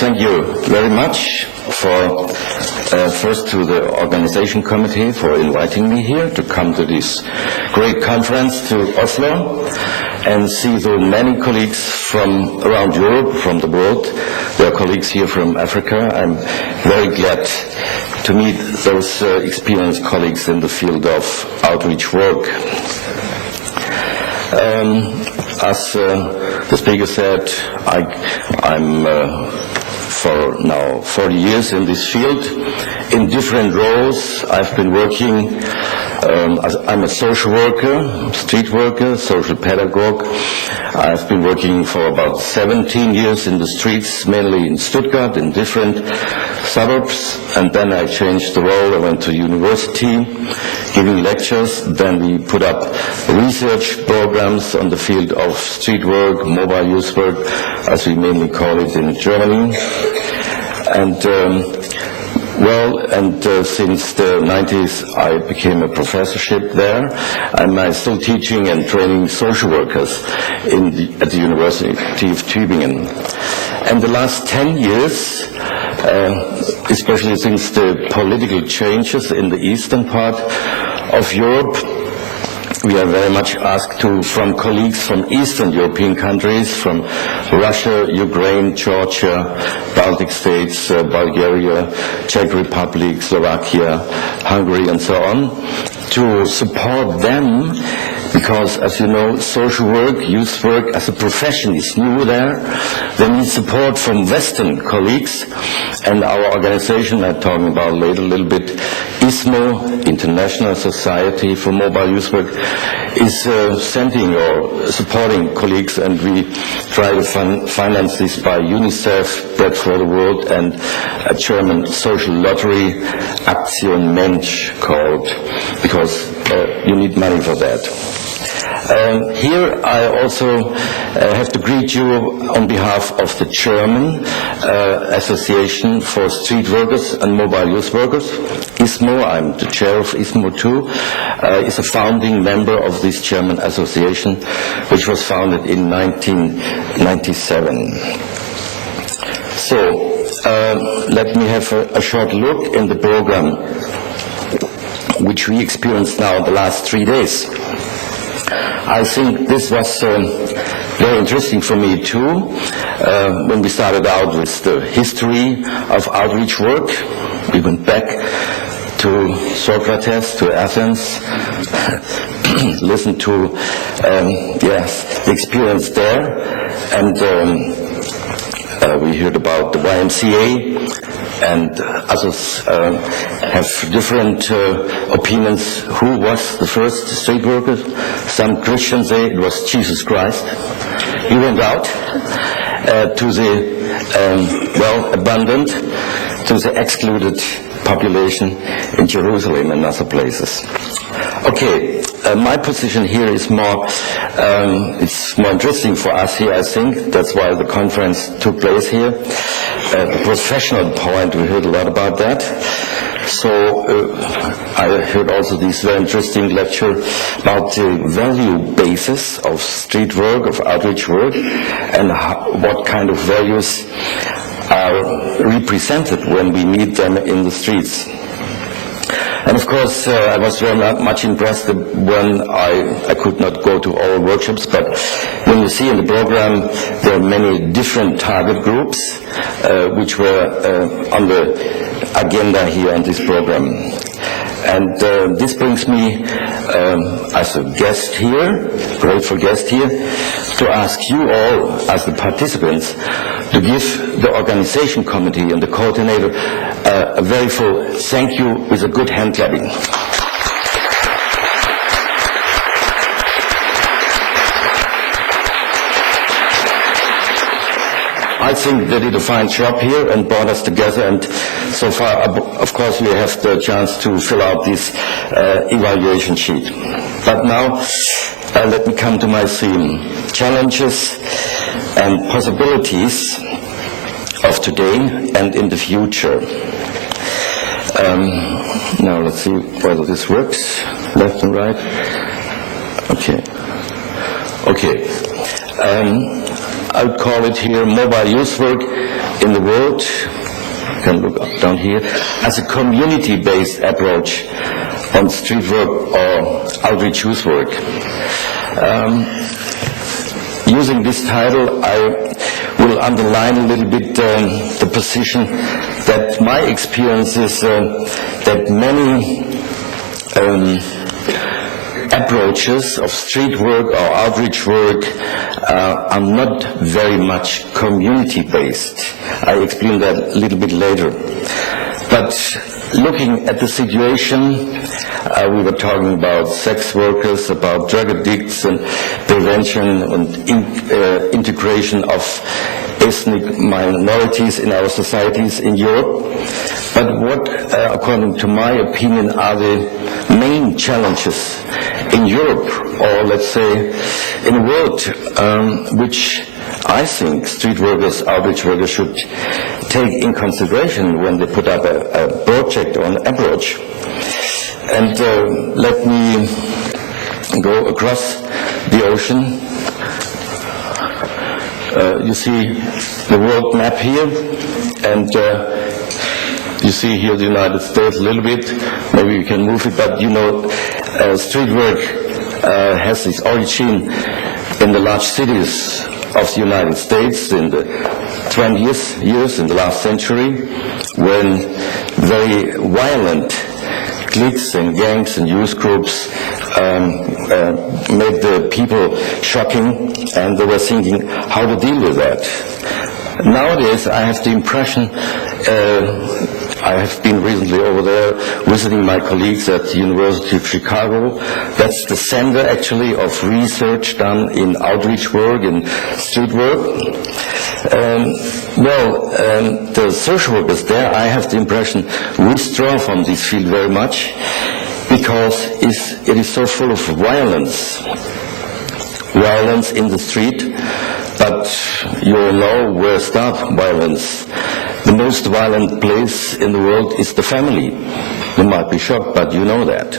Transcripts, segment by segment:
Thank you very much for first to the organization committee for inviting me here to come to this great conference to Oslo and see so many colleagues from around Europe, from the world. There are colleagues here from Africa. I'm very glad to meet those experienced colleagues in the field of outreach work. As the speaker said, I'm for now 40 years in this field. In different roles, I've been working I'm a social worker, street worker, social pedagogue. I've been working for about 17 years in the streets, mainly in Stuttgart, in different suburbs, and then I changed the role. I went to university, giving lectures. Then we put up research programs on the field of street work, mobile youth work, as we mainly call it in Germany. And since the 90s, I became a professorship there. I'm still teaching and training social workers at the University of Tübingen. And the last 10 years, especially since the political changes in the eastern part of Europe, we are very much asked from colleagues from Eastern European countries, from Russia, Ukraine, Georgia, Baltic states, Bulgaria, Czech Republic, Slovakia, Hungary, and so on, to support them, because, as you know, social work, youth work as a profession is new there. They need support from Western colleagues, and our organization, I'm talking about later a little bit, ISMO, International Society for Mobile Youth Work, is sending or supporting colleagues, and we try to finance this by UNICEF, Bread for the World, and a German social lottery, Aktion Mensch called, because you need money for that. Here I also have to greet you on behalf of the German Association for Street Workers and Mobile Youth Workers. ISMO, I'm the chair of ISMO too, is a founding member of this German association, which was founded in 1997. So let me have a short look in the program, which we experienced now the last 3 days. I think this was very interesting for me too, when we started out with the history of outreach work. We went back to Socrates, to Athens, listened to the experience there, and we heard about the YMCA, and others have different opinions. Who was the first street worker? Some Christians say it was Jesus Christ. He went out to the abandoned, to the excluded population in Jerusalem and other places. Okay, my position here is more, it's more interesting for us here, I think. That's why the conference took place here. The professional point, we heard a lot about that. So I heard also this very interesting lecture about the value basis of street work, of outreach work, and what kind of values are represented when we meet them in the streets. And of course, I was very much impressed when I could not go to all workshops, but when you see in the program, there are many different target groups which were on the agenda here on this program. And this brings me, as a guest here, grateful guest here, to ask you all, as the participants, to give the organization committee and the coordinator a very full thank you with a good hand clapping. I think they did a fine job here and brought us together, and so far, of course, we have the chance to fill out this evaluation sheet. But now, let me come to my theme: challenges and possibilities of today and in the future. Now let's see whether this works, left and right. Okay. I would call it here mobile youth work in the world, you can look down here, as a community-based approach on street work or outreach youth work. Using this title, I will underline a little bit the position that my experience is that many approaches of street work or outreach work are not very much community-based. I explain that a little bit later. But looking at the situation, we were talking about sex workers, about drug addicts, and prevention and integration of ethnic minorities in our societies in Europe. But what, according to my opinion, are the main challenges in Europe, or let's say in the world, which I think street workers, outreach workers should take in consideration when they put up a project or an approach. And let me go across the ocean. You see the world map here, and you see here the United States a little bit. Maybe you can move it, but you know, street work has its origin in the large cities of the United States in the 20th years, in the last century, when very violent cliques and gangs and youth groups made the people shocking, and they were thinking how to deal with that. Nowadays, I have the impression, I have been recently over there visiting my colleagues at the University of Chicago. That's the center actually of research done in outreach work and street work. The social workers there, I have the impression, withdraw from this field very much because it is so full of violence in the street. But you all know where starts violence. The most violent place in the world is the family. You might be shocked, but you know that.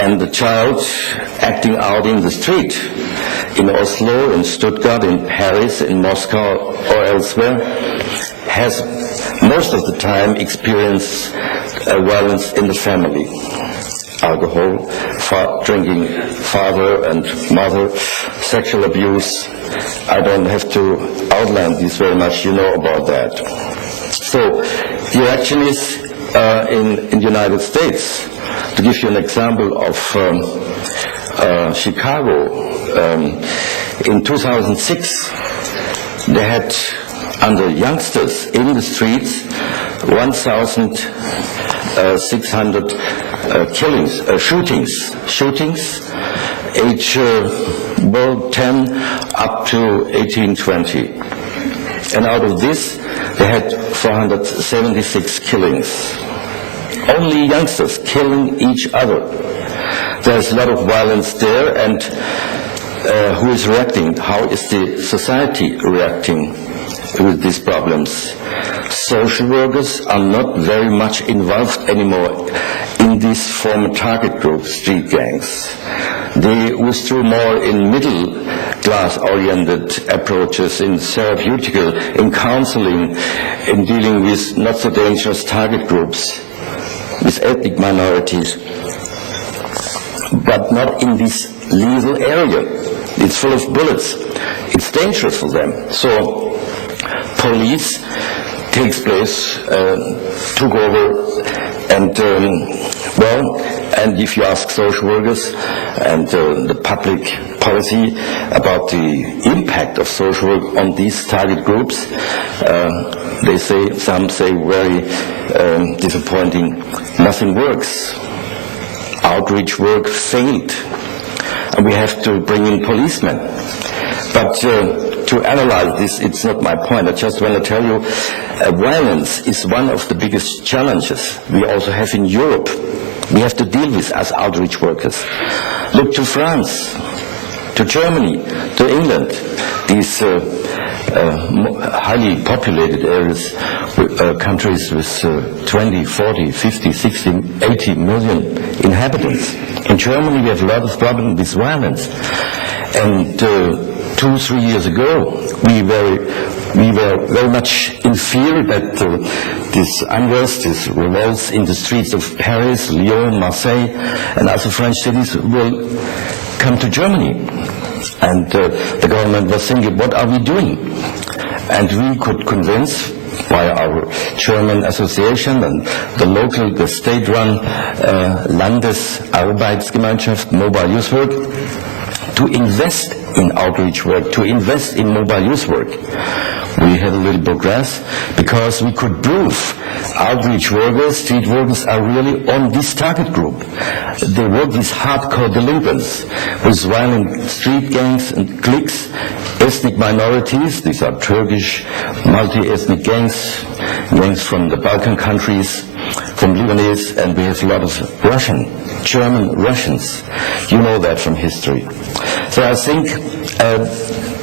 And the child acting out in the street, in Oslo, in Stuttgart, in Paris, in Moscow, or elsewhere, has most of the time experienced violence in the family. Alcohol, drinking, father and mother, sexual abuse. I don't have to outline this very much, you know about that. So the action is in the United States. To give you an example of Chicago, in 2006, they had under youngsters in the streets 1,600 shootings, age 10 up to 18, 20. And out of this, they had 476 killings. Only youngsters killing each other. There's a lot of violence there, and who is reacting? How is the society reacting with these problems? Social workers are not very much involved anymore in these former target groups, street gangs. They withdrew more in middle-class oriented approaches, in therapeutical, in counseling, in dealing with not so dangerous target groups, with ethnic minorities, but not in this lethal area. It's full of bullets. It's dangerous for them. So police takes place, took over, and and if you ask social workers and the public policy about the impact of social work on these target groups, some say very disappointing, nothing works. Outreach work failed, and we have to bring in policemen. But to analyze this, it's not my point. I just want to tell you, violence is one of the biggest challenges we also have in Europe. We have to deal with as outreach workers. Look to France, to Germany, to England, these highly populated areas, countries with 20, 40, 50, 60, 80 million inhabitants. In Germany we have a lot of problems with violence. And 2-3 years ago, we were very much in fear that this unrest, this revolts in the streets of Paris, Lyon, Marseille, and other French cities will come to Germany. And the government was thinking, what are we doing? And we could convince, by our German association and the state-run Landesarbeitsgemeinschaft, mobile youth work, to invest in outreach work, to invest in mobile youth work. We had a little progress because we could prove outreach workers, street workers are really on this target group. They work with hardcore delinquents, with violent street gangs and cliques, ethnic minorities, these are Turkish, multi-ethnic gangs from the Balkan countries, from Lebanese, and we have a lot of German Russians. You know that from history. So I think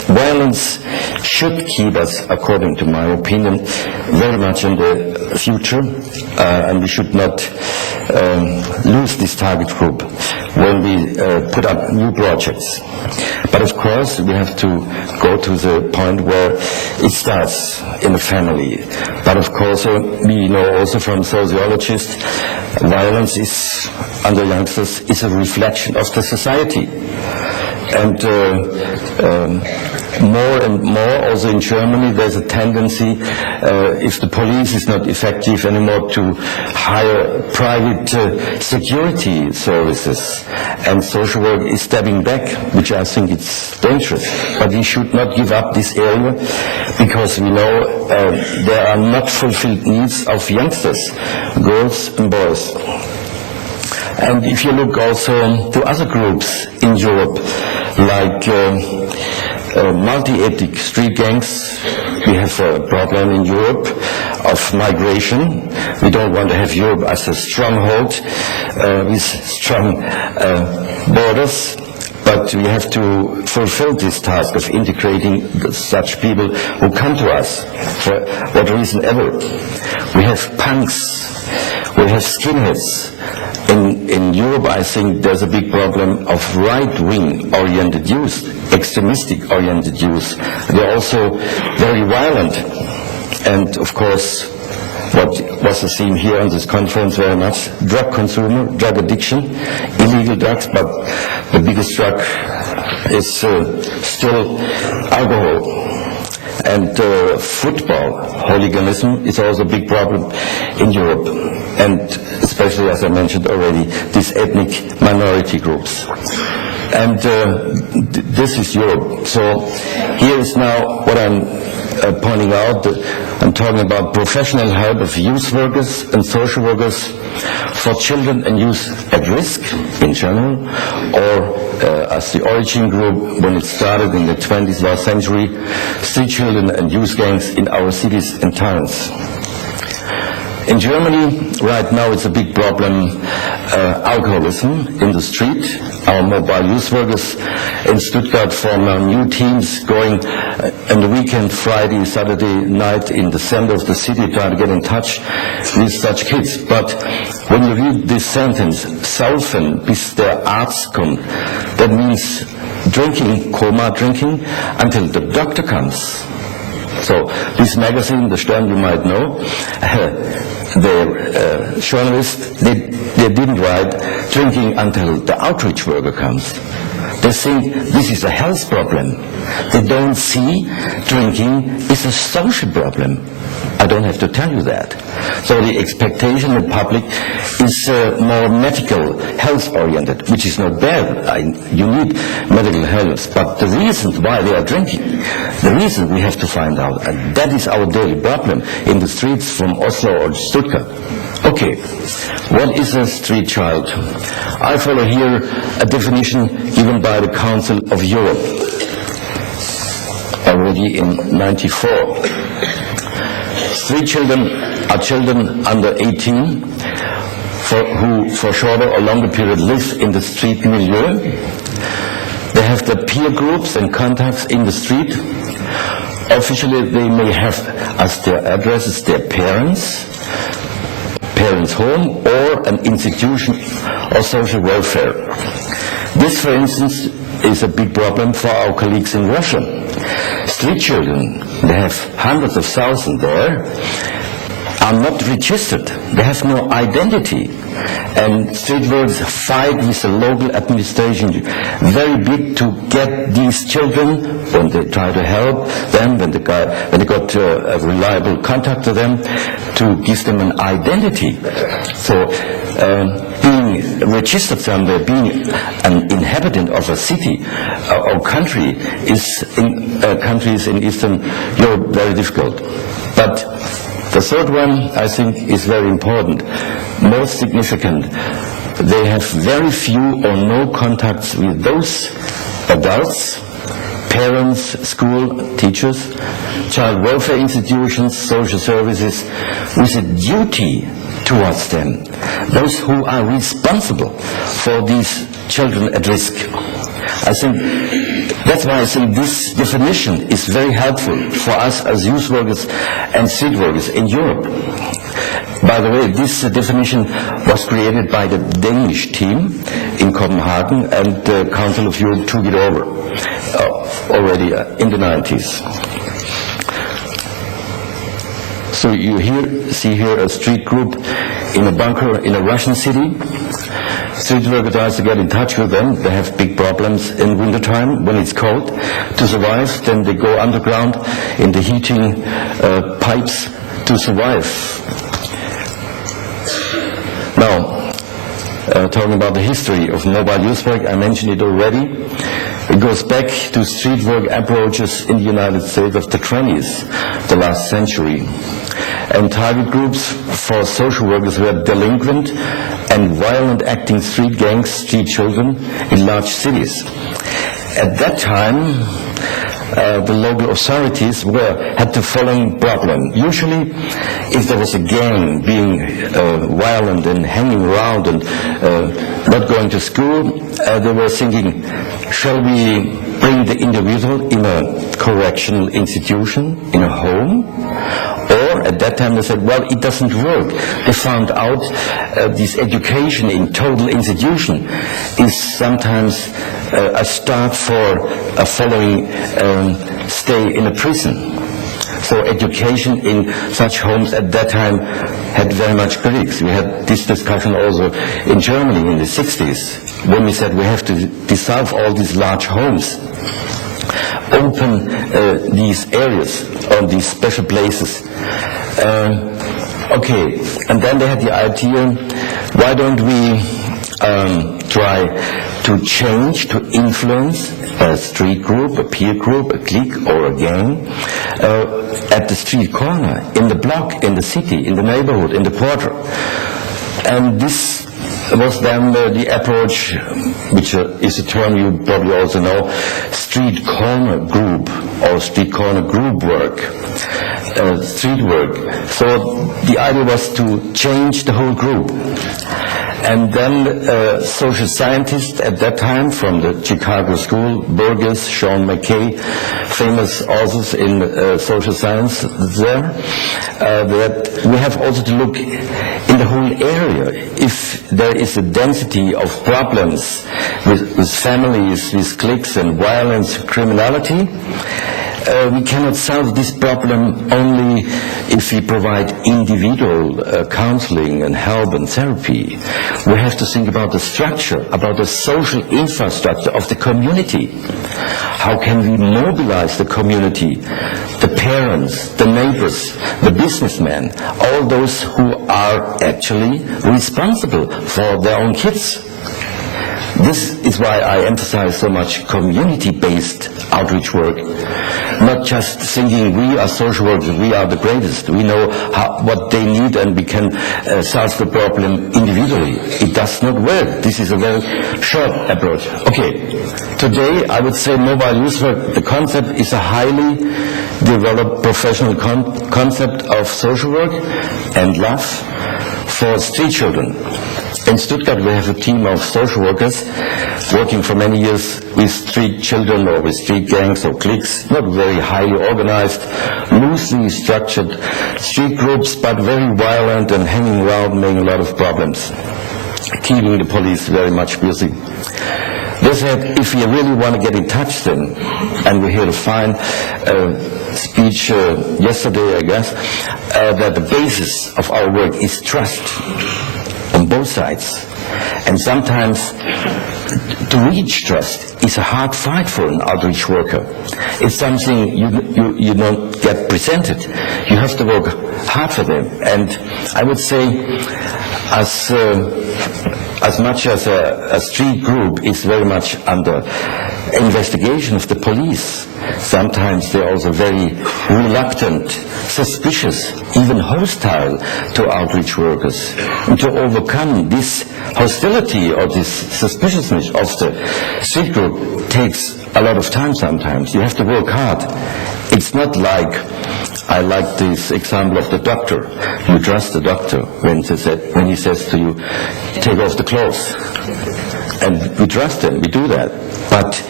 violence should keep us, according to my opinion, very much in the future, and we should not lose this target group when we put up new projects. But of course, we have to go to the point where it starts in the family. But of course, we know also from sociologists, violence is, under youngsters, is a reflection of the society. And more and more, also in Germany, there's a tendency, if the police is not effective anymore, to hire private security services. And social work is stepping back, which I think it's dangerous. But we should not give up this area, because we know there are not fulfilled needs of youngsters, girls and boys. And if you look also to other groups in Europe, like multi-ethnic street gangs, we have a problem in Europe of migration. We don't want to have Europe as a stronghold with strong borders, but we have to fulfill this task of integrating such people who come to us, for what reason ever. We have punks, we have skinheads. In Europe, I think there's a big problem of right-wing oriented youth, extremistic oriented youth. They're also very violent. And of course, what was the theme here on this conference very much, drug consumer, drug addiction, illegal drugs, but the biggest drug is still alcohol. And football, hooliganism, is also a big problem in Europe. And especially, as I mentioned already, these ethnic minority groups. And this is Europe. So here is now what I'm pointing out. I'm talking about professional help of youth workers and social workers for children and youth at risk in general, or as the origin group when it started in the 20th last century, street children and youth gangs in our cities and towns. In Germany, right now, it's a big problem, alcoholism in the street. Our mobile youth workers in Stuttgart form new teams going on the weekend, Friday, Saturday night in the center of the city, trying to get in touch with such kids. But when you read this sentence, saufen bis der Arzt kommt, that means drinking, coma drinking, until the doctor comes. So this magazine, the Stern, you might know, the journalists, they didn't write drinking until the outreach worker comes. They think this is a health problem. They don't see drinking is a social problem. I don't have to tell you that. So the expectation of the public is more medical, health-oriented, which is not bad. You need medical health. But the reason why they are drinking, the reason we have to find out. And that is our daily problem in the streets from Oslo or Stuttgart. Okay, what is a street child? I follow here a definition given by the Council of Europe already in '94. Street children are children under 18 who for shorter or longer period live in the street milieu. They have their peer groups and contacts in the street. Officially, they may have as their addresses their parents' home, or an institution of social welfare. This, for instance, is a big problem for our colleagues in Russia. Street children, they have hundreds of thousands there, are not registered. They have no identity. And street workers fight with the local administration very big to get these children, when they try to help them, when they got a reliable contact to them, to give them an identity. So being registered somewhere, being an inhabitant of a city or country is in countries in Eastern Europe very difficult. But the third one, I think, is very important, most significant. They have very few or no contacts with those adults, parents, school, teachers, child welfare institutions, social services, with a duty towards them, those who are responsible for these children at risk. I think that's why I think this definition is very helpful for us as youth workers and street workers in Europe. By the way, this definition was created by the Danish team in Copenhagen, and the Council of Europe took it over already in the 90s. So you see here a street group in a bunker in a Russian city. Street worker tries to get in touch with them. They have big problems in wintertime when it's cold to survive. Then they go underground in the heating pipes to survive. Now, talking about the history of mobile youth work, I mentioned it already. It goes back to street work approaches in the United States of the 20s, the last century. And target groups for social workers were delinquent and violent acting street gangs, street children in large cities. At that time, the local authorities had the following problem. Usually, if there was a gang being violent and hanging around and not going to school, they were thinking, shall we bring the individual in a correctional institution, in a home? Or at that time they said, well, it doesn't work. They found out this education in total institution is sometimes a start for a following stay in a prison. So education in such homes at that time had very much critics. We had this discussion also in Germany in the 60s, when we said we have to dissolve all these large homes, open these areas or these special places. Okay, and then they had the idea, why don't we try to change, to influence a street group, a peer group, a clique or a gang at the street corner, in the block, in the city, in the neighborhood, in the quarter. And this was then the approach, which is a term you probably also know, street corner group or street corner group work, street work. So the idea was to change the whole group. And then social scientists at that time from the Chicago School, Burgess, Sean McKay, famous authors in social science there, that we have also to look in the whole area. If there is a density of problems with families, with cliques and violence, criminality, we cannot solve this problem only if we provide individual counseling and help and therapy. We have to think about the structure, about the social infrastructure of the community. How can we mobilize the community, the parents, the neighbors, the businessmen, all those who are actually responsible for their own kids? This is why I emphasize so much community-based outreach work. Not just thinking we are social workers, we are the greatest, we know what they need and we can solve the problem individually. It does not work. This is a very short approach. Okay, today I would say mobile youth work, the concept is a highly developed professional concept of social work and love for street children. In Stuttgart, we have a team of social workers working for many years with street children or with street gangs or cliques, not very highly organized, loosely structured street groups, but very violent and hanging around, making a lot of problems, keeping the police very much busy. They said, if we really want to get in touch then, and we had a fine speech yesterday, I guess, that the basis of our work is trust on both sides. And sometimes to reach trust is a hard fight for an outreach worker. It's something you don't get presented. You have to work hard for them. And I would say, as much as a street group is very much under investigation of the police, sometimes they're also very reluctant, suspicious, even hostile to outreach workers. And to overcome this hostility or this suspiciousness of the street group takes a lot of time sometimes. You have to work hard. It's not like, I like this example of the doctor. You trust the doctor when he says to you, take off the clothes. And we trust him, we do that. But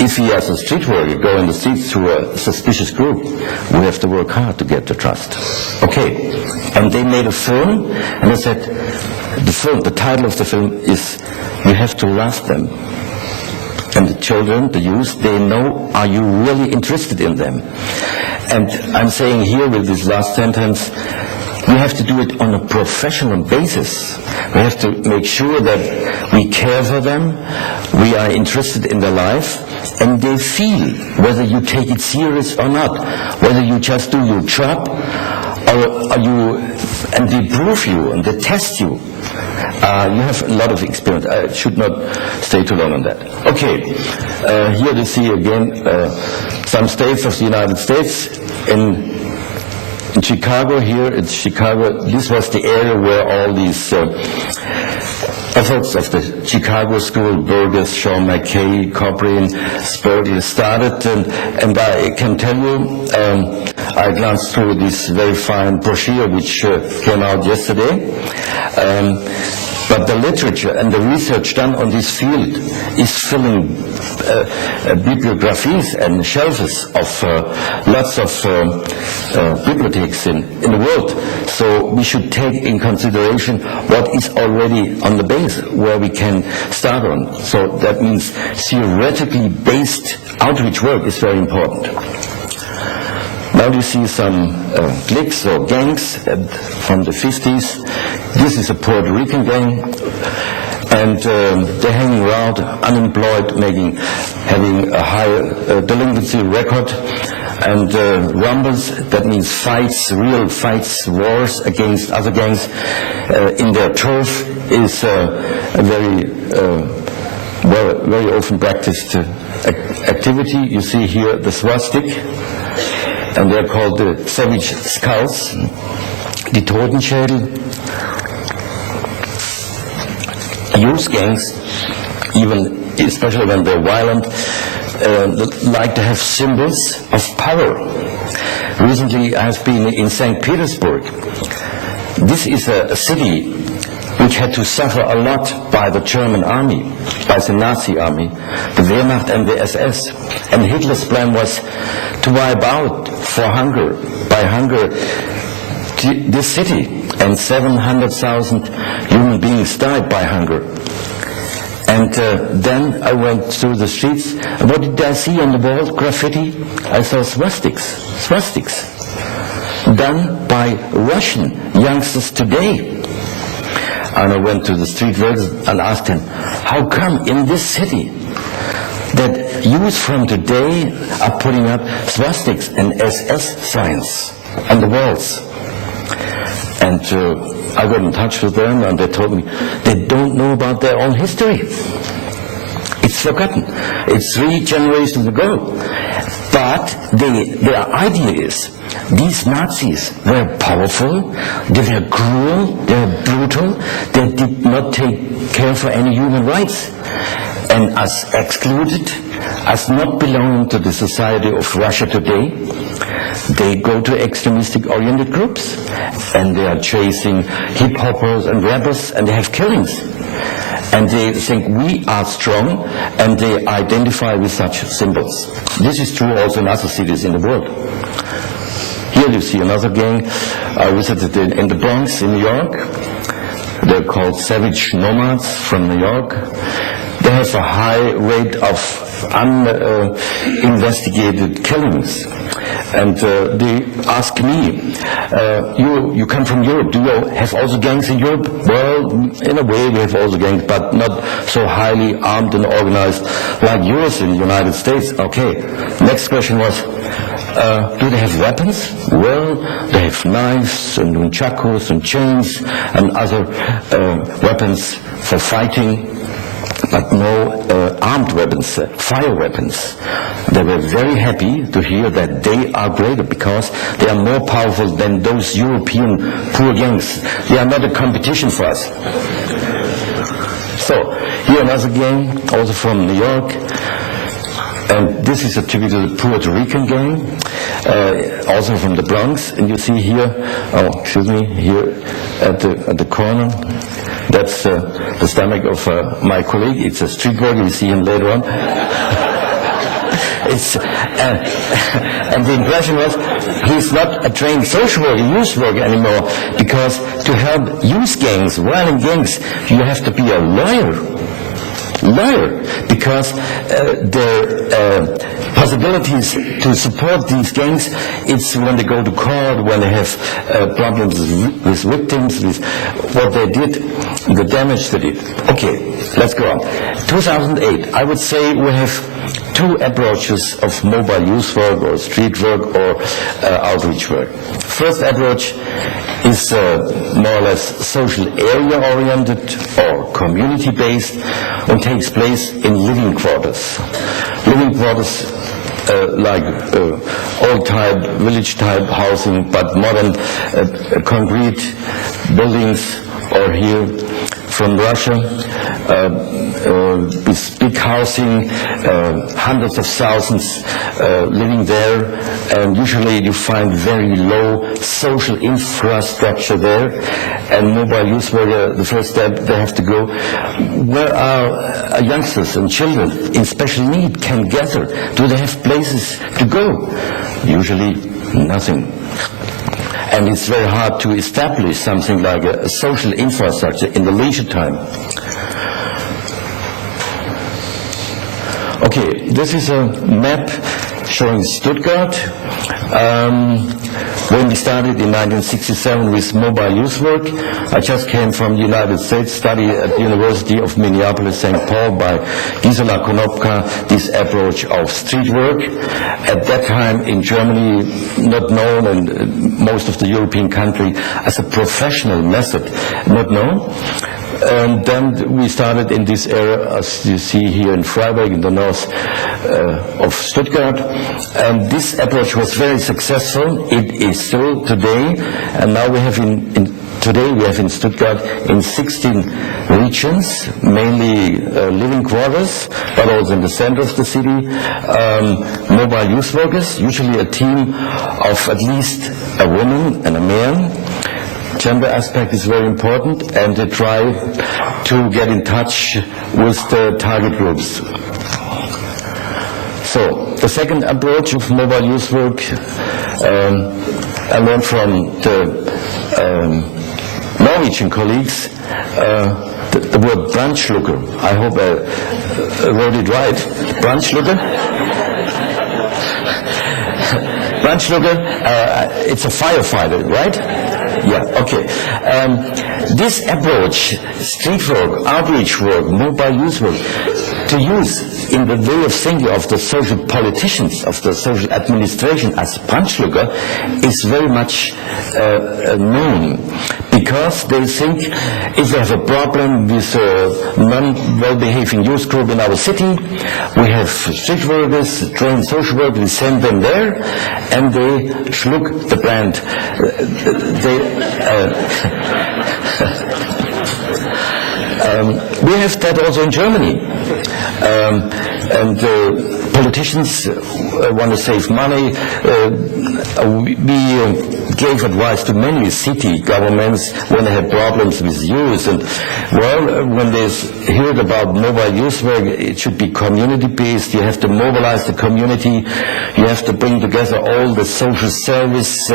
if he as a street worker go in the streets through a suspicious group, we have to work hard to get the trust. Okay, and they made a film, and they said, the title of the film is, You Have to Love Them. And the children, the youth, they know, are you really interested in them? And I'm saying here with this last sentence, we have to do it on a professional basis. We have to make sure that we care for them, we are interested in their life, and they feel whether you take it serious or not, whether you just do your job, or and they prove you and they test you. You have a lot of experience. I should not stay too long on that. Okay, here you see again some states of the United States. In Chicago, here it's Chicago, this was the area where all these efforts of the Chicago School, Burgess, Sean McKay, Cobrin, Spurgeon started, and I can tell you, I glanced through this very fine brochure which came out yesterday, but the literature and the research done on this field is filling bibliographies and shelves of lots of bibliotheques in the world. So we should take in consideration what is already on the base where we can start on. So that means theoretically based outreach work is very important. Now you see some cliques or gangs from the 50s. This is a Puerto Rican gang, and they're hanging around unemployed, having a high delinquency record, and rumbles, that means fights, real fights, wars against other gangs in their turf is a very often practiced activity. You see here the swastik, and they're called the Savage Skulls, die Totenschädel. Youth gangs, even especially when they're violent, like to have symbols of power. Recently I have been in St. Petersburg. This is a city which had to suffer a lot by the German army, by the Nazi army, the Wehrmacht and the SS. And Hitler's plan was to wipe out by hunger this city, and 700,000 human beings died by hunger. And then I went through the streets, and what did I see on the wall? Graffiti. I saw swastiks done by Russian youngsters today. And I went to the street vendors and asked him, how come in this city that youth from today are putting up swastiks and SS signs on the walls? And I got in touch with them, and they told me they don't know about their own history. It's forgotten. It's 3 generations ago. But their idea is these Nazis were powerful, they were cruel, they were brutal, they did not take care for any human rights. And as excluded, as not belonging to the society of Russia today, they go to extremistic-oriented groups, and they are chasing hip-hoppers and rappers, and they have killings. And they think we are strong, and they identify with such symbols. This is true also in other cities in the world. Here you see another gang. I visited in the Bronx in New York. They're called Savage Nomads from New York. they have a high rate of uninvestigated killings. And they ask me, you come from Europe, do you have also gangs in Europe? Well, in a way we have also gangs, but not so highly armed and organized like yours in the United States. Okay, next question was, do they have weapons? Well, they have knives and nunchakus and chains and other weapons for fighting, but no armed weapons, fire weapons. They were very happy to hear that they are greater because they are more powerful than those European poor gangs. They are not a competition for us. So, here another gang, also from New York. And this is a typical Puerto Rican gang, also from the Bronx. And you see here, here at the corner, that's the stomach of my colleague. It's a street worker. You see him later on. And the impression was he's not a trained social worker, youth worker anymore, because to help youth gangs, violent gangs, you have to be a lawyer, because their possibilities to support these gangs, it's when they go to court, when they have problems with victims, with what they did, the damage they did. Okay, let's go on. 2008, I would say we have two approaches of mobile youth work or street work or outreach work. First approach is more or less social area oriented or community based and takes place in living quarters. Living quarters like old type, village type housing, but modern concrete buildings, or here from Russia, with big housing, hundreds of thousands living there, and usually you find very low social infrastructure there. And mobile youth worker, the first step they have to go, where are youngsters and children in special need can gather? Do they have places to go? Usually nothing. And it's very hard to establish something like a social infrastructure in the leisure time. Okay, this is a map showing Stuttgart. When we started in 1967 with mobile youth work, I just came from the United States, studied at the University of Minneapolis, St. Paul by Gisela Konopka, this approach of street work. At that time in Germany, not known, and most of the European country, as a professional method, not known. And then we started in this area, as you see here in Freiburg, in the north of Stuttgart. And this approach was very successful. It is still today. And now we have today we have in Stuttgart in 16 regions, mainly living quarters, but also in the center of the city, mobile youth workers, usually a team of at least a woman and a man. Gender aspect is very important, and they try to get in touch with the target groups. So, the second approach of mobile youth work, I learned from the Norwegian colleagues, the word brandschlucker. I hope I wrote it right. Brandschlucker? Brandschlucker, it's a firefighter, right? Yeah, okay. This approach, street work, outreach work, mobile youth work, to use in the way of thinking of the social politicians, of the social administration as Brandschlucker, is very much known, because they think if we have a problem with a non-well-behaving youth group in our city, we have street workers, trained social workers, we send them there, and they schluck the brand. We have that also in Germany. And politicians want to save money. We gave advice to many city governments when they had problems with youth. And well, when they heard about mobile youth work, it should be community-based. You have to mobilize the community. You have to bring together all the social service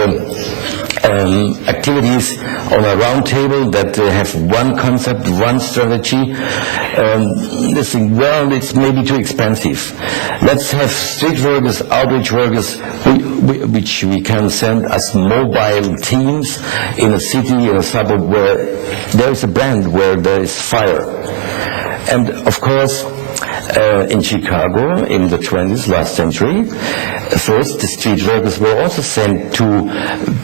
activities on a round table that have one concept, one strategy. They think, well, it's maybe too expensive. Let's have street workers, outreach workers, which we can send as mobile teams in a city, in a suburb where there is a brand, where there is fire. And of course, in Chicago in the 20s, last century, first the street workers were also sent to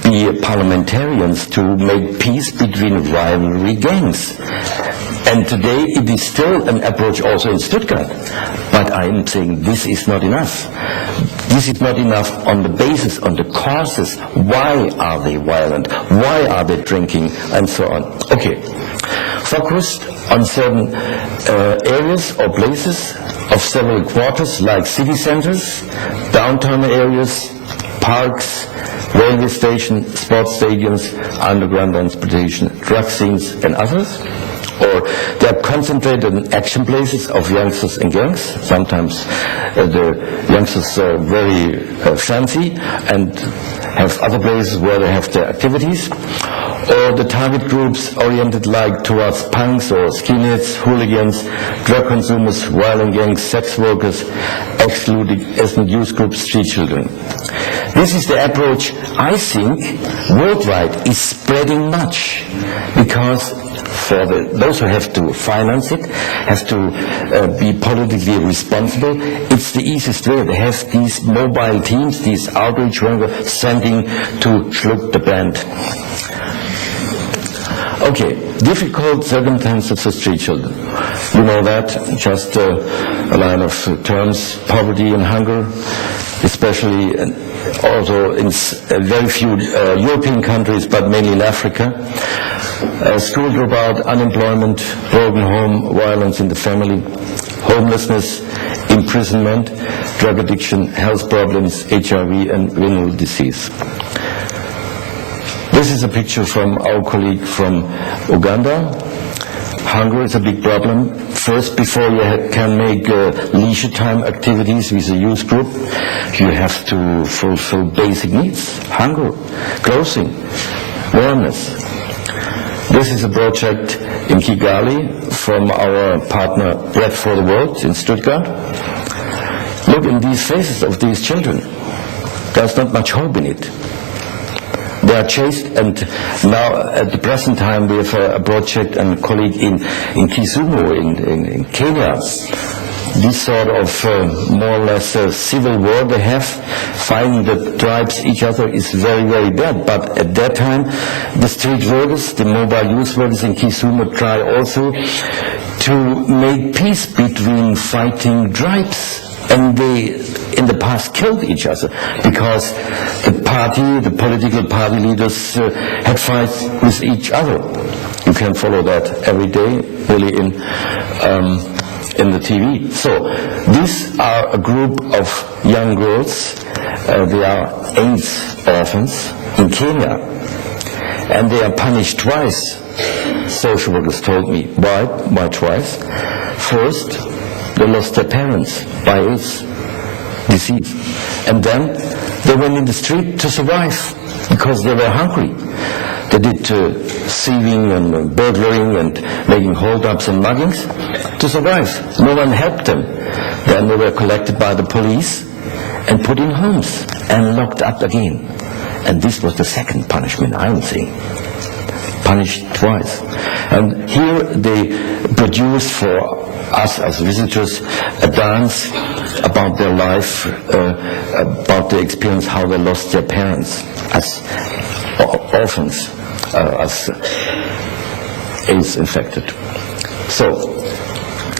be parliamentarians to make peace between rivalry gangs. And today it is still an approach also in Stuttgart. But I am saying this is not enough. This is not enough on the basis, on the causes. Why are they violent? Why are they drinking? And so on. Okay. Focused on certain areas or places of several quarters like city centers, downtown areas, parks, railway stations, sports stadiums, underground transportation, drug scenes and others. Or they are concentrated in action places of youngsters and gangs. Sometimes the youngsters are very fancy and have other places where they have their activities. Or the target groups oriented like towards punks or skinheads, hooligans, drug consumers, violent gangs, sex workers, excluded ethnic youth groups, street children. This is the approach I think worldwide is spreading much, because for those who have to finance it, have to be politically responsible, it's the easiest way. They have these mobile teams, these outreach workers sending to schluck the band. Okay, difficult circumstances for street children. You know that, just a line of terms, poverty and hunger, especially also in very few European countries, but mainly in Africa. School dropout, unemployment, broken home, violence in the family, homelessness, imprisonment, drug addiction, health problems, HIV and venereal disease. This is a picture from our colleague from Uganda. Hunger is a big problem. First, before you can make leisure time activities with a youth group, you have to fulfill basic needs. Hunger, clothing, warmness. This is a project in Kigali from our partner Bread for the World in Stuttgart. Look in these faces of these children. There's not much hope in it. They are chased, and now at the present time we have a project and a colleague in Kisumu in Kenya. This sort of more or less civil war they have, fighting the tribes each other is very, very bad. But at that time, the street workers, the mobile youth workers in Kisumu try also to make peace between fighting tribes. And they, in the past, killed each other because the political party leaders had fights with each other. You can follow that every day, really, in the TV. So, these are a group of young girls. They are AIDS orphans in Kenya, and they are punished twice. Social workers told me. Why twice? First, they lost their parents by AIDS disease. And then they went in the street to survive because they were hungry. They did thieving and burglaring and making hold-ups and muggings to survive. No one helped them. Then they were collected by the police and put in homes and locked up again. And this was the second punishment, I'm saying. Punished twice. And here they produced for us as visitors a dance about their life, about the experience, how they lost their parents as orphans, as AIDS infected. So,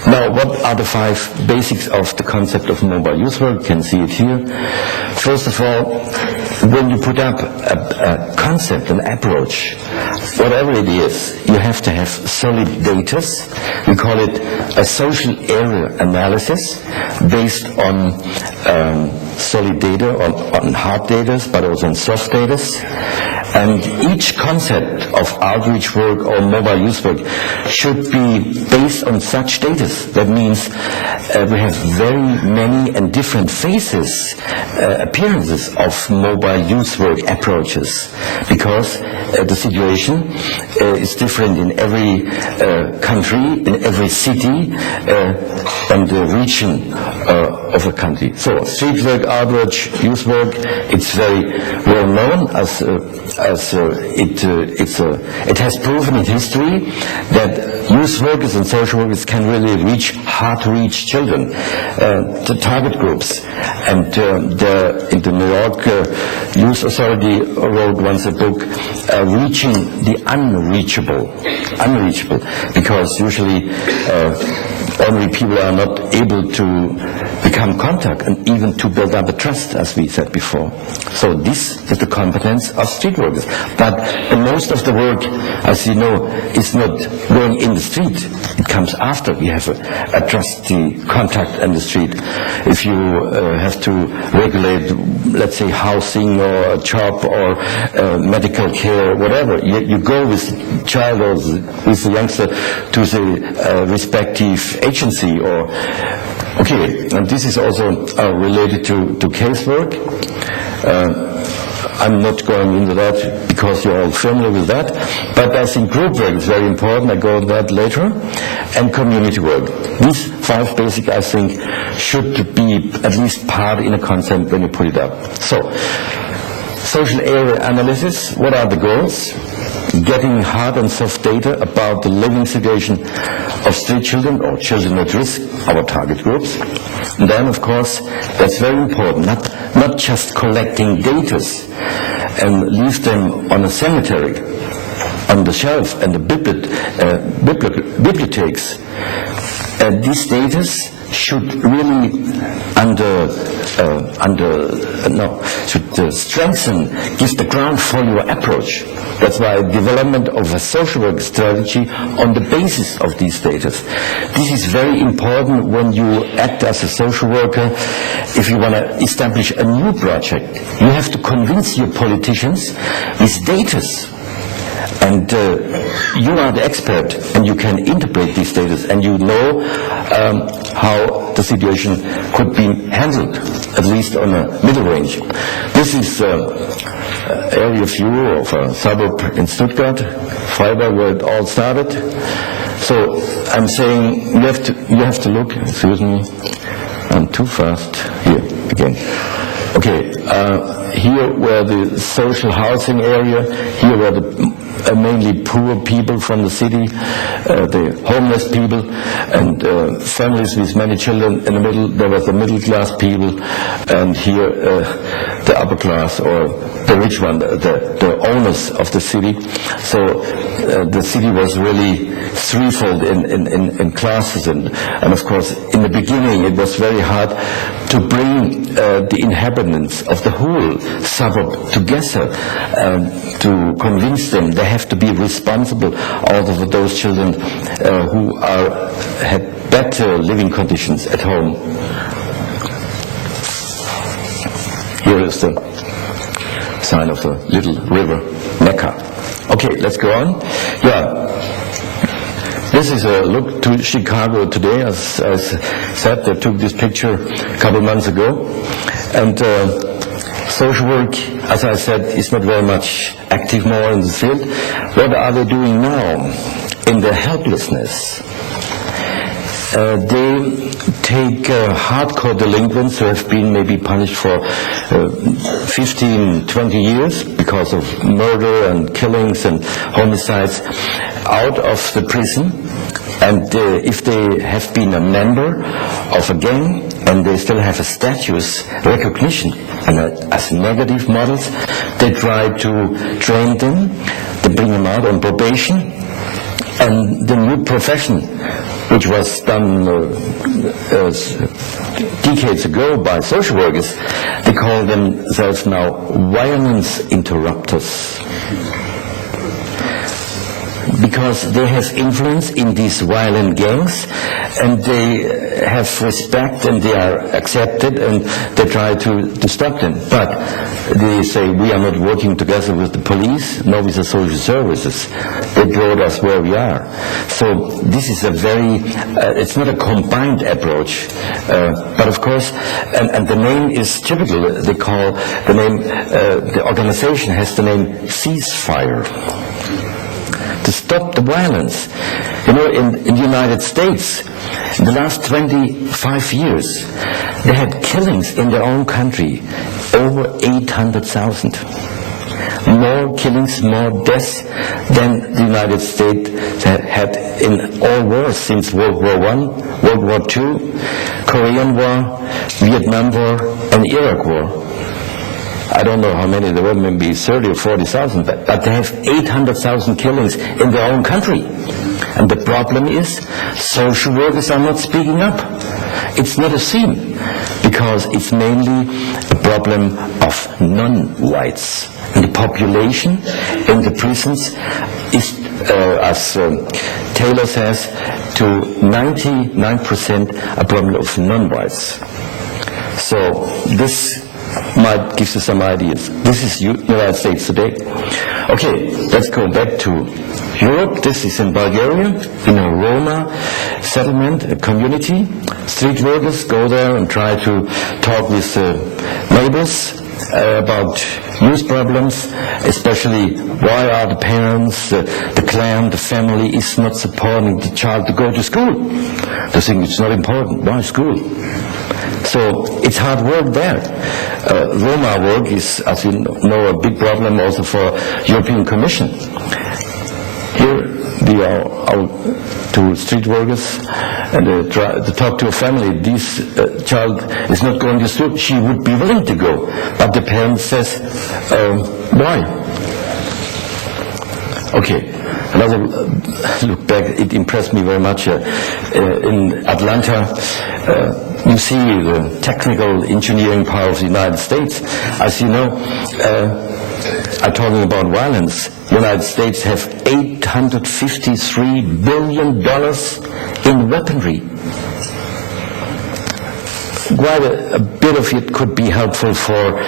now what are the 5 basics of the concept of mobile youth work? You can see it here. First of all, when you put up a concept, an approach, whatever it is, you have to have solid data. We call it a social area analysis based on solid data, on hard data, but also on soft data. And each concept of outreach work or mobile youth work should be based on such status. That means we have very many and different phases, appearances of mobile youth work approaches, because the situation is different in every country, in every city, and the region of a country. So street work, outreach, youth work, it's very well known as it has proven in history that youth workers and social workers can really reach hard-to-reach children, the target groups. And in the New York Youth Authority wrote once a book, Reaching the Unreachable, because usually ordinary people are not able to become contact and even to build up a trust, as we said before. So this is the competence of street workers. But most of the work, as you know, is not going in the street. It comes after we have a trusty contact in the street. If you have to regulate, let's say, housing or a job or medical care, whatever, you go with the child or with the youngster to the respective agency. Or okay, and this is also related to casework. I'm not going into that because you're all familiar with that, but I think group work is very important. I go to that later, and community work. These 5 basic, I think, should be at least part in a concept when you put it up. So, social area analysis. What are the goals? Getting hard and soft data about the living situation of street children or children at risk, our target groups. And then, of course, that's very important, not just collecting data and leave them on a cemetery, on the shelf and the bibliothèques. These data should really strengthen, give the ground for your approach. That's why development of a social work strategy on the basis of these data. This is very important when you act as a social worker. If you want to establish a new project, you have to convince your politicians with data. And you are the expert, and you can interpret these data, and you know how the situation could be handled, at least on a middle range. This is area view of a suburb in Stuttgart, Freiburg, where it all started. So I'm saying you have to look. Excuse me, I'm too fast. Here again. Okay, here were the social housing area. Here were the mainly poor people from the city, the homeless people, and families with many children. In the middle, there was the middle class people, and here the upper class, or the rich one, the owners of the city. So the city was really threefold in classes, and of course in the beginning it was very hard to bring the inhabitants of the whole suburb together, to convince them they have to be responsible out of those children who had better living conditions at home. Here is the sign of the little river Neckar. Okay, let's go on. Yeah. This is a look to Chicago today. As I said, they took this picture a couple months ago. And social work, as I said, is not very much active more in the field. What are they doing now in their helplessness? They take hardcore delinquents who have been maybe punished for 15, 20 years because of murder and killings and homicides out of the prison. And if they have been a member of a gang and they still have a status recognition and as negative models, they try to train them, they bring them out on probation. And the new profession, which was done decades ago by social workers, they call themselves now violence interrupters. because they have influence in these violent gangs, and they have respect and they are accepted, and they try to stop them. But they say, we are not working together with the police, nor with the social services. They brought us where we are. So this is a very, it's not a combined approach, but of course, and the name is typical. They call the name, the organization has the name Ceasefire, to stop the violence. You know, in the United States, in the last 25 years, they had killings in their own country, over 800,000. More killings, more deaths than the United States had in all wars since World War I, World War II, Korean War, Vietnam War, and Iraq War. I don't know how many there were, maybe 30 or 40,000, but they have 800,000 killings in their own country. And the problem is, social workers are not speaking up. It's not a sin, because it's mainly a problem of non-whites. And the population in the prisons is, as Taylor says, to 99% a problem of non-whites. So this might give you some ideas. This is United States today. Okay, let's go back to Europe. This is in Bulgaria, in a Roma settlement, a community. Street workers go there and try to talk with neighbors about youth problems, especially why are the parents, the clan, the family is not supporting the child to go to school. They think it's not important. Why school? So it's hard work there. Roma work is, as you know, a big problem also for European Commission. Here we are out to street workers and try to talk to a family. This child is not going to school. She would be willing to go, but the parent says, why? Okay. Another look back, it impressed me very much. In Atlanta, you see the technical engineering power of the United States. As you know, I'm talking about violence. The United States have $853 billion in weaponry. Quite a bit of it could be helpful for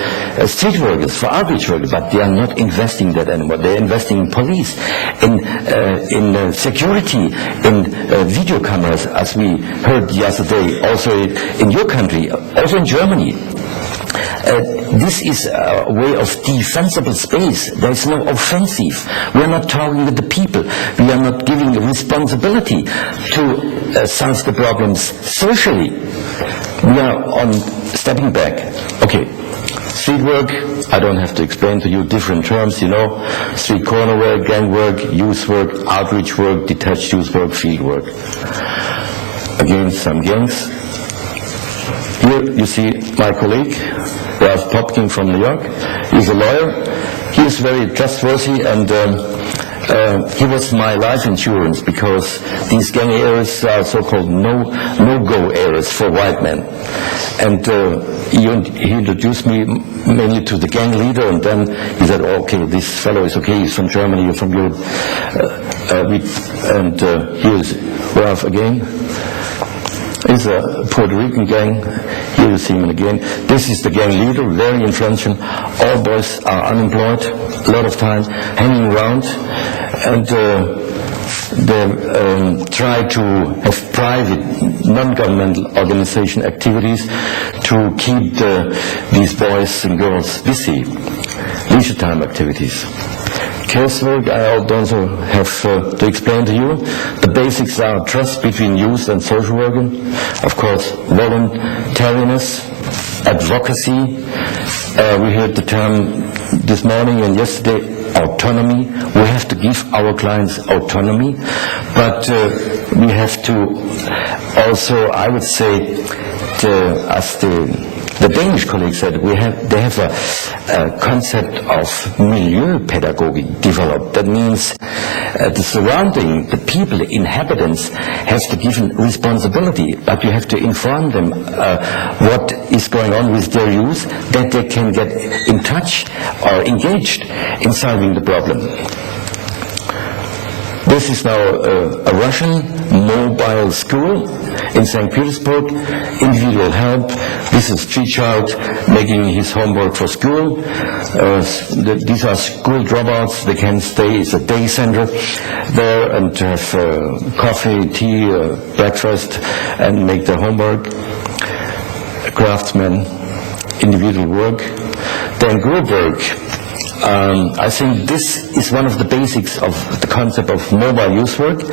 street workers, for outreach workers, but they are not investing that anymore. They're investing in police, in security, in video cameras, as we heard the other day, also in your country, also in Germany. This is a way of defensible space. There is no offensive. We are not talking with the people. We are not giving responsibility to solve the problems socially. We are on stepping back. Okay, street work, I don't have to explain to you different terms, you know, street corner work, gang work, youth work, outreach work, detached youth work, field work. Again, some gangs. Here you see my colleague, Ralph Popkin from New York. He's a lawyer. He is very trustworthy, and he was my life insurance, because these gang areas are so-called no-go areas for white men. And he introduced me mainly to the gang leader, and then he said, oh, okay, this fellow is okay, he's from Germany or from Europe. Here's Ralph again. It's a Puerto Rican gang. Here you see him again. This is the gang leader, very influential. All boys are unemployed, a lot of time hanging around, and they try to have private, non-governmental organization activities to keep these boys and girls busy, leisure time activities. Casework, I also have to explain to you. The basics are trust between youth and social worker, of course, voluntariness, advocacy. We heard the term this morning and yesterday, autonomy. We have to give our clients autonomy, but we have to also, I would say, as the Danish colleague said, they have a concept of milieu pedagogy developed. That means the surrounding, the people, the inhabitants have to give responsibility, but you have to inform them what is going on with their youth, that they can get in touch or engaged in solving the problem. This is now a Russian mobile school in St. Petersburg, individual help. This is street child making his homework for school. These are school dropouts. They can stay. It's a day center there and have coffee, tea, breakfast, and make their homework. Craftsmen, individual work. Then group work. I think this is one of the basics of the concept of mobile youth work,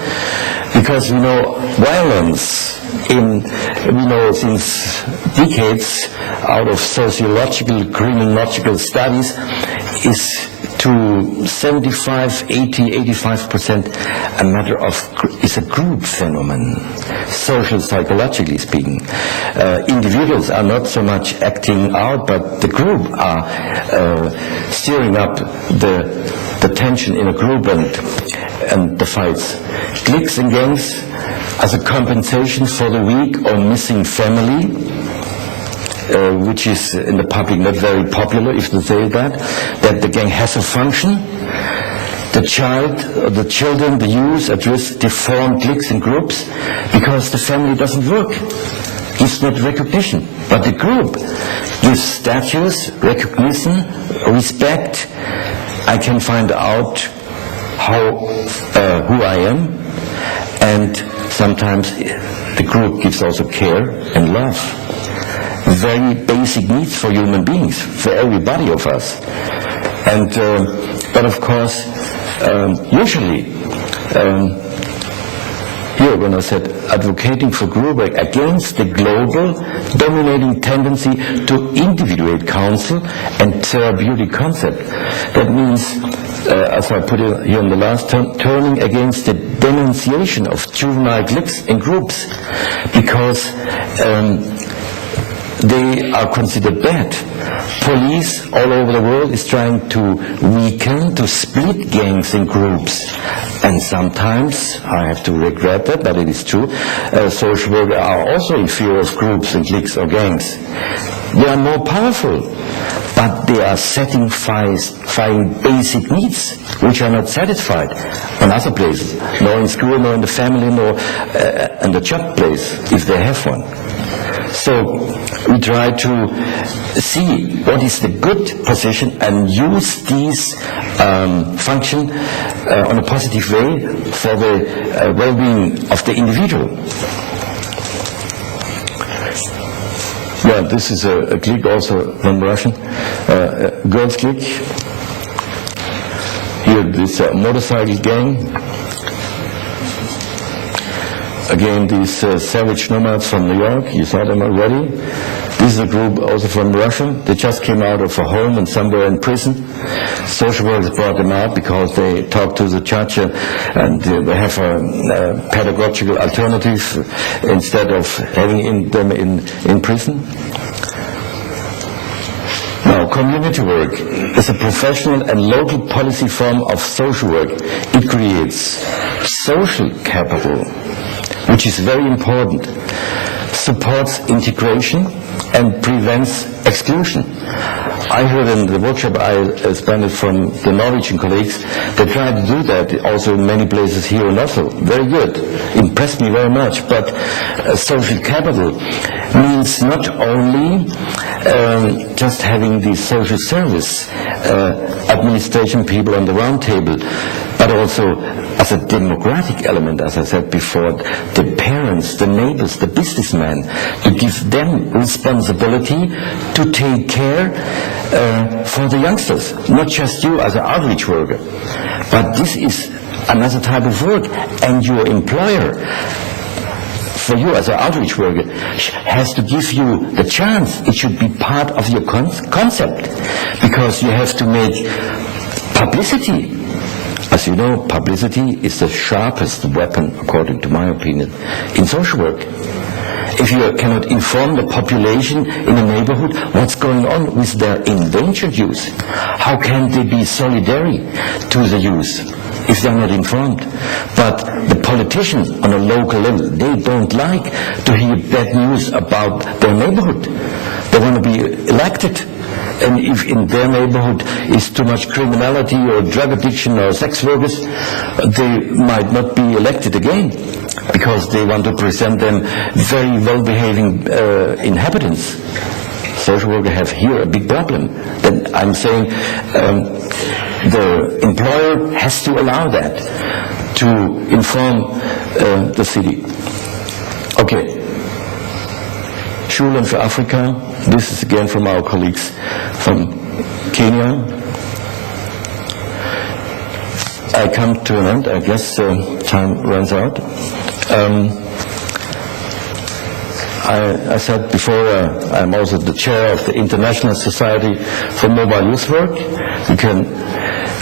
because we know violence we know since decades out of sociological, criminological studies is to 75, 80, 85% a matter of, is a group phenomenon, social, psychologically speaking. Individuals are not so much acting out, but the group are steering up the tension in a group and the fights. Cliques and gangs as a compensation for the weak or missing family, which is in the public not very popular if they say that the gang has a function. The children, the youth at risk, they form cliques and groups because the family doesn't work, gives not recognition. But the group gives status, recognition, respect. I can find out who I am, and sometimes the group gives also care and love. Very basic needs for human beings, for everybody of us. And but of course, usually, here when I said advocating for group work against the global dominating tendency to individuate counsel and therapeutic concept, that means, as I put it here in the last term, turning against the denunciation of juvenile cliques and groups, because they are considered bad. Police all over the world is trying to weaken, to split gangs and groups. And sometimes, I have to regret that, but it is true, social workers are also in fear of groups and cliques or gangs. They are more powerful, but they are satisfying basic needs which are not satisfied in other places, nor in school, nor in the family, nor in the job place, if they have one. So we try to see what is the good position and use these function on a positive way for the well-being of the individual. Yeah, this is a clique also from Russian, girls clique. Here this motorcycle gang. Again, these savage nomads from New York, you saw them already. This is a group also from Russia. They just came out of a home and somewhere in prison. Social workers brought them out because they talked to the judge and they have a pedagogical alternative instead of having them in prison. Now, community work is a professional and local policy form of social work. It creates social capital, which is very important, supports integration and prevents exclusion. I heard in the workshop I expanded from the Norwegian colleagues, they try to do that also in many places here in Oslo. Very good, impressed me very much. But social capital means not only just having the social service administration people on the round table, but also as a democratic element, as I said before, the parents, the neighbors, the businessmen, to give them responsibility to take care for the youngsters, not just you as an outreach worker. But this is another type of work, and your employer, for you as an outreach worker, has to give you the chance. It should be part of your concept, because you have to make publicity. As you know, publicity is the sharpest weapon, according to my opinion, in social work. If you cannot inform the population in a neighborhood what's going on with their endangered youth, how can they be solidary to the youth? if they're not informed. But the politicians on a local level, they don't like to hear bad news about their neighborhood. They want to be elected. And if in their neighborhood is too much criminality or drug addiction or sex workers, they might not be elected again, because they want to present them very well-behaving inhabitants. Social workers have here a big problem. Then I'm saying the employer has to allow that, to inform the city. Okay. Schulen for Africa. This is again from our colleagues from Kenya. I come to an end. I guess time runs out. I said before, I'm also the chair of the International Society for Mobile Youth Work. You can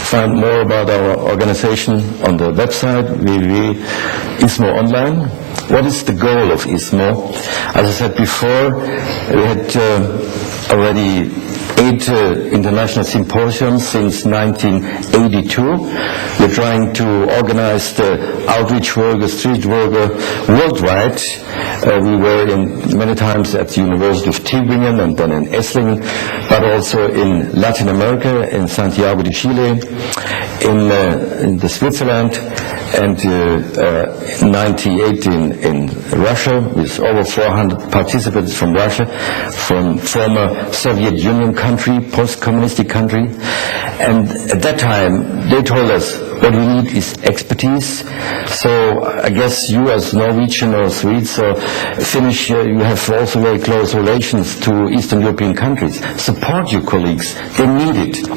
find more about our organization on the website www.ISMO online. What is the goal of ISMO? As I said before, we had already 8 international symposiums since 1982. We're trying to organize the outreach worker, street worker worldwide. We were in many times at the University of Tübingen and then in Esslingen, but also in Latin America, in Santiago de Chile, in the Switzerland, and 98 in Russia, with over 400 participants from Russia, from former Soviet Union country, post-communistic country. And at that time, they told us what we need is expertise. So I guess you as Norwegian or Swedes or Finnish, you have also very close relations to Eastern European countries. Support your colleagues. They need it.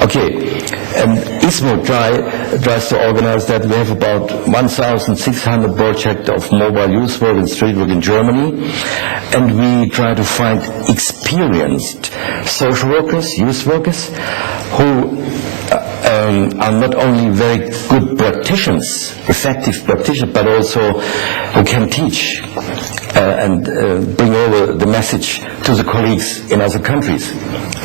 Okay, and ISMO tries to organize that. We have about 1,600 projects of mobile youth work and street work in Germany, and we try to find experienced social workers, youth workers, who are not only very good practitioners, effective practitioners, but also who can teach and bring over the message to the colleagues in other countries.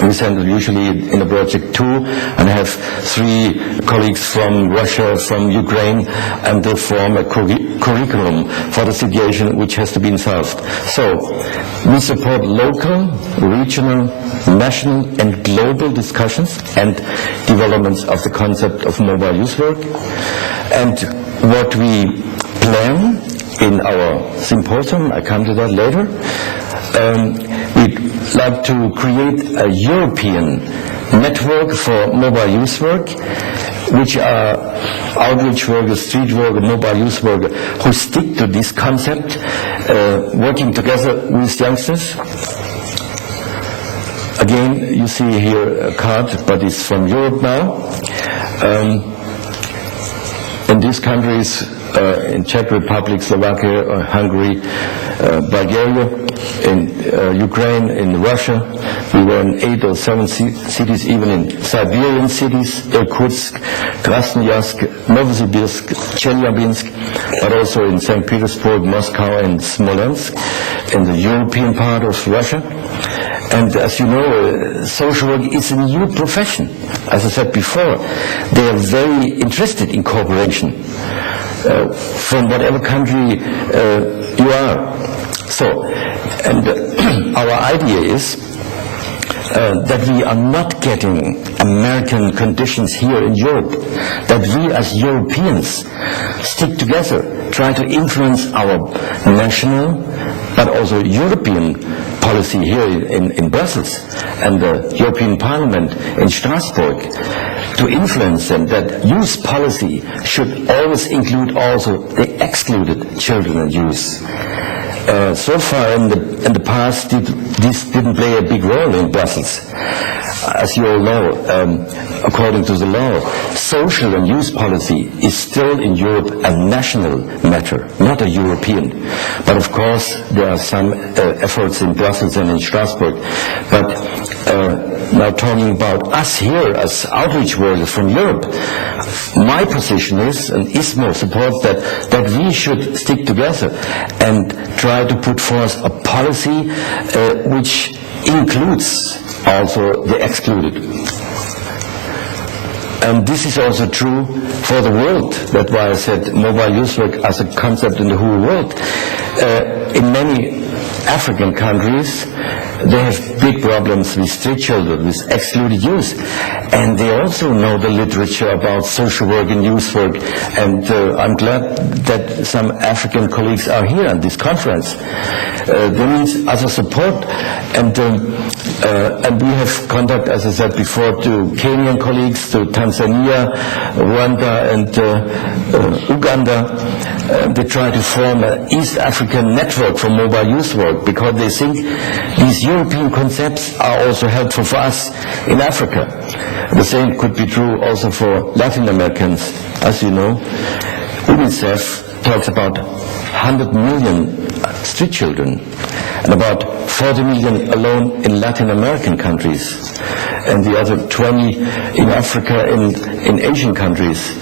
We send usually in a project 2, and have 3 colleagues from Russia, from Ukraine, and they form a curriculum for the situation which has to be solved. So we support local, regional, national and global discussions and developments of the concept of mobile youth work. And what we plan in our symposium, I come to that later, we'd like to create a European network for mobile youth work, which are outreach workers, street workers, mobile youth workers, who stick to this concept, working together with youngsters. Again, you see here a card, but it's from Europe now. In these countries, in Czech Republic, Slovakia, Hungary, Bulgaria, in Ukraine, in Russia, we were in 8 or 7 cities, even in Siberian cities, Irkutsk, Krasnoyarsk, Novosibirsk, Chelyabinsk, but also in St. Petersburg, Moscow, and Smolensk, in the European part of Russia. And as you know, social work is a new profession. As I said before, they are very interested in cooperation from whatever country you are. So, and our idea is that we are not getting American conditions here in Europe, that we as Europeans stick together, try to influence our national but also European policy here in Brussels and the European Parliament in Strasbourg, to influence them that youth policy should always include also the excluded children and youth. So far in the past, this didn't play a big role in Brussels. As you all know, according to the law, social and youth policy is still in Europe a national matter, not a European. But of course, there are some efforts in Brussels and in Strasbourg. But now talking about us here as outreach workers from Europe, my position is, and ISMO supports that we should stick together and try to put forth a policy which includes also the excluded. And this is also true for the world. That's why I said mobile youth work as a concept in the whole world. In many African countries, they have big problems with street children, with excluded youth. And they also know the literature about social work and youth work. And I'm glad that some African colleagues are here at this conference. That means as a support. And we have contact, as I said before, to Kenyan colleagues, to Tanzania, Rwanda, and Uganda. They try to form an East African network for mobile youth work because they think these European concepts are also helpful for us in Africa. The same could be true also for Latin Americans. As you know, UNICEF talks about 100 million street children and about 40 million alone in Latin American countries and the other 20 in Africa and in Asian countries.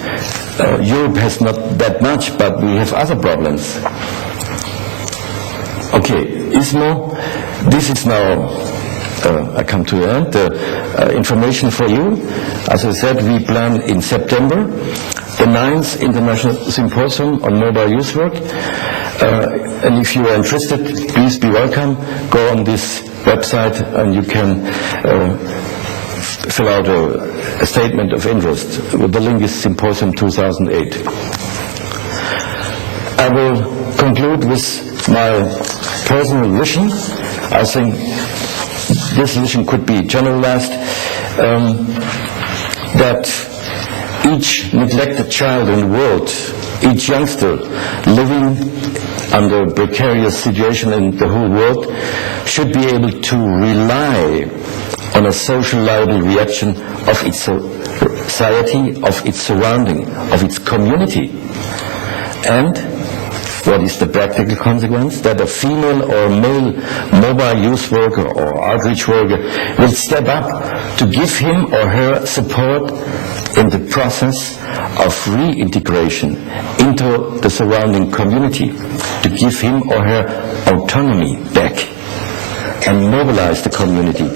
Europe has not that much, but we have other problems. Okay, ISMO, this is now, I come to the end, information for you. As I said, we plan in September the 9th International Symposium on Mobile Youth Work. And if you are interested, please be welcome. Go on this website and you can fill out a statement of interest. The link is Symposium 2008. I will conclude with my personal vision. I think this vision could be generalized, that each neglected child in the world, each youngster living under a precarious situation in the whole world should be able to rely on a social liable reaction of its society, of its surrounding, of its community. And what is the practical consequence? That a female or male mobile youth worker or outreach worker will step up to give him or her support in the process of reintegration into the surrounding community, to give him or her autonomy back and mobilize the community,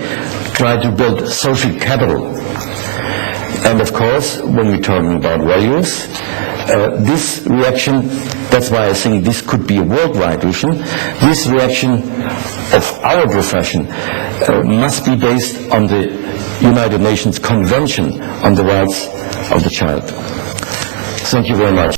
try to build social capital. And of course, when we're talking about values, this reaction, that's why I think this could be a worldwide vision, this reaction of our profession must be based on the United Nations Convention on the Rights of the Child. Thank you very much.